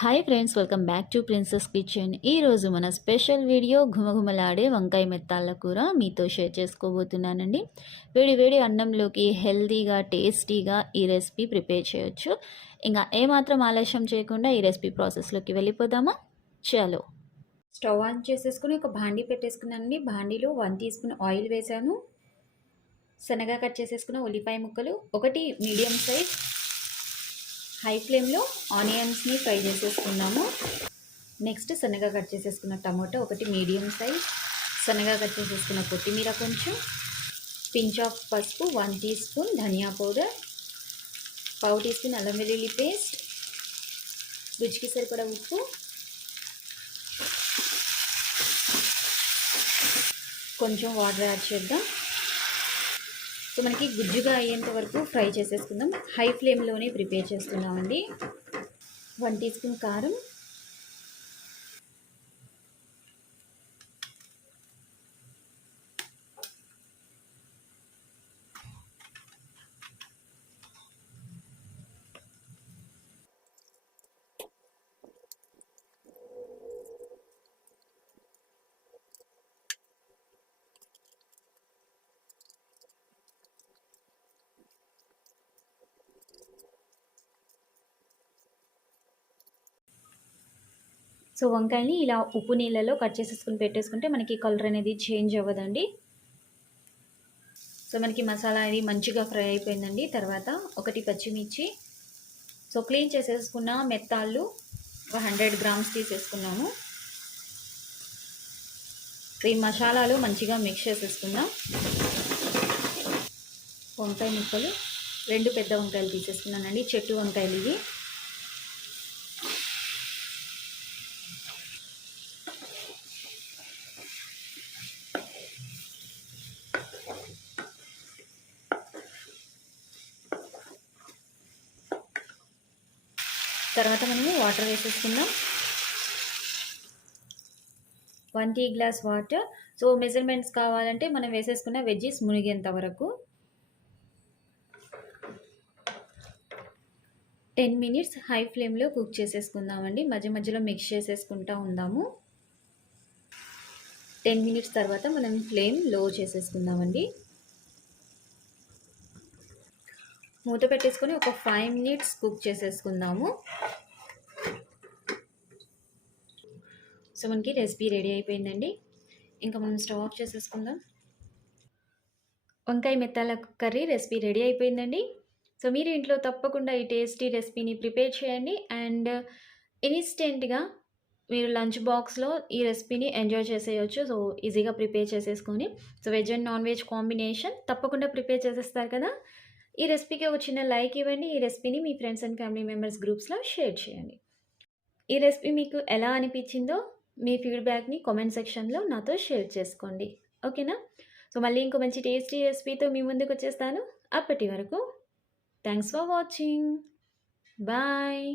Hi friends, welcome back to princess kitchen. ఈరోజు మన special video ఘుమఘుమలాడే వంకాయ మెత్తాల కూర మీతో షేర్ చేసుకోబోతున్నానండి. వేడి వేడి అన్నంలోకి హెల్తీగా టేస్టీగా ఈ రెసిపీ ప్రిపేర్ చేయొచ్చు. ఇంకా ఏమాత్రం ఆలస్యం చేయకుండా ఈ రెసిపీ ప్రాసెస్లోకి వెళ్ళిపోదామా? చలో. స్టవ్ ఆన్ చేసేసుకుని ఒక భాండీ పెట్టేసుకున్నానండి. భాండీలో 1 టీ స్పూన్ ఆయిల్ వేసాను. సన్నగా కట్ చేసేసుకున్న ఉల్లిపాయ ముక్కలు, ఒకటి మీడియం సైజ్ హై ఫ్లేమ్లో ఆనియన్స్ని ఫ్రై చేసేసుకున్నాము. నెక్స్ట్ సన్నగా కట్ చేసేసుకున్న టమాటో ఒకటి మీడియం సైజ్, సన్నగా కట్ చేసేసుకున్న కొత్తిమీర కొంచెం, పించ్ ఆఫ్ పసుపు, 1 టీ స్పూన్ ధనియా పౌడర్, 1/2 టీ స్పూన్ అల్లం వెల్లుల్లి పేస్ట్, రుచికి సరిపడా ఉప్పు, కొంచెం వాటర్ యాడ్ చేద్దాం. సో మనకి గుజ్జుగా అయ్యేంత వరకు ఫ్రై చేసేసుకుందాం. హై ఫ్లేమ్లోనే ప్రిపేర్ చేస్తున్నామండి. 1 టీ స్పూన్ కారం, సో వంకాయని ఇలా ఉప్పు నీళ్ళలో కట్ చేసేసుకుని పెట్టేసుకుంటే మనకి కలర్ అనేది చేంజ్ అవ్వదండి. సో మనకి మసాలా అనేది మంచిగా ఫ్రై అయిపోయిందండి. తర్వాత ఒకటి పచ్చిమిర్చి, సో క్లీన్ చేసేసుకున్న మెత్తాళ్ళు 100 గ్రామ్స్ తీసేసుకున్నాము. ఈ మసాలాలు మంచిగా మిక్స్ చేసేసుకుందాం. వంకాయ ముక్కలు 2 పెద్ద వంకాయలు తీసేసుకున్నానండి, చెట్టు వంకాయలు ఇవి. తర్వాత మనము వాటర్ వేసేసుకుందాం. 1 tea glass water. So measurements కావాలంటే మనం వేసేసుకున్న వెజ్జీస్ మునిగేంత వరకు 10 మినిట్స్ హై ఫ్లేమ్లో కుక్ చేసేసుకుందామండి. మధ్య మధ్యలో మిక్స్ చేసేసుకుంటూ ఉందాము. 10 మినిట్స్ తర్వాత మనం ఫ్లేమ్ లో చేసేసుకుందామండి. మూత పెట్టేసుకొని ఒక 5 మినిట్స్ కుక్ చేసేసుకుందాము. సో మనకి రెసిపీ రెడీ అయిపోయిందండి. ఇంకా మనం స్టవ్ ఆఫ్ చేసేసుకుందాం. వంకాయ మెత్తాల కర్రీ రెసిపీ రెడీ అయిపోయిందండి. సో మీరు ఇంట్లో తప్పకుండా ఈ టేస్టీ రెసిపీని ప్రిపేర్ చేయండి. అండ్ ఇన్స్టెంట్గా మీరు లంచ్ బాక్స్లో ఈ రెసిపీని ఎంజాయ్ చేసేయచ్చు. సో ఈజీగా ప్రిపేర్ చేసేసుకొని, so veg and non veg combination తప్పకుండా ప్రిపేర్ చేసేస్తారు కదా. ఈ రెసిపీకి ఒక చిన్న లైక్ ఇవ్వండి. ఈ రెసిపీని మీ ఫ్రెండ్స్ అండ్ ఫ్యామిలీ మెంబర్స్ గ్రూప్స్లో షేర్ చేయండి. ఈ రెసిపీ మీకు ఎలా అనిపించిందో మీ ఫీడ్బ్యాక్ని కామెంట్ సెక్షన్లో నాతో షేర్ చేసుకోండి. ఓకేనా? సో మళ్ళీ ఇంకో మంచి టేస్టీ రెసిపీతో మీ ముందుకు వచ్చేస్తాను. అప్పటి వరకు థ్యాంక్స్ ఫర్ వాచింగ్. బాయ్.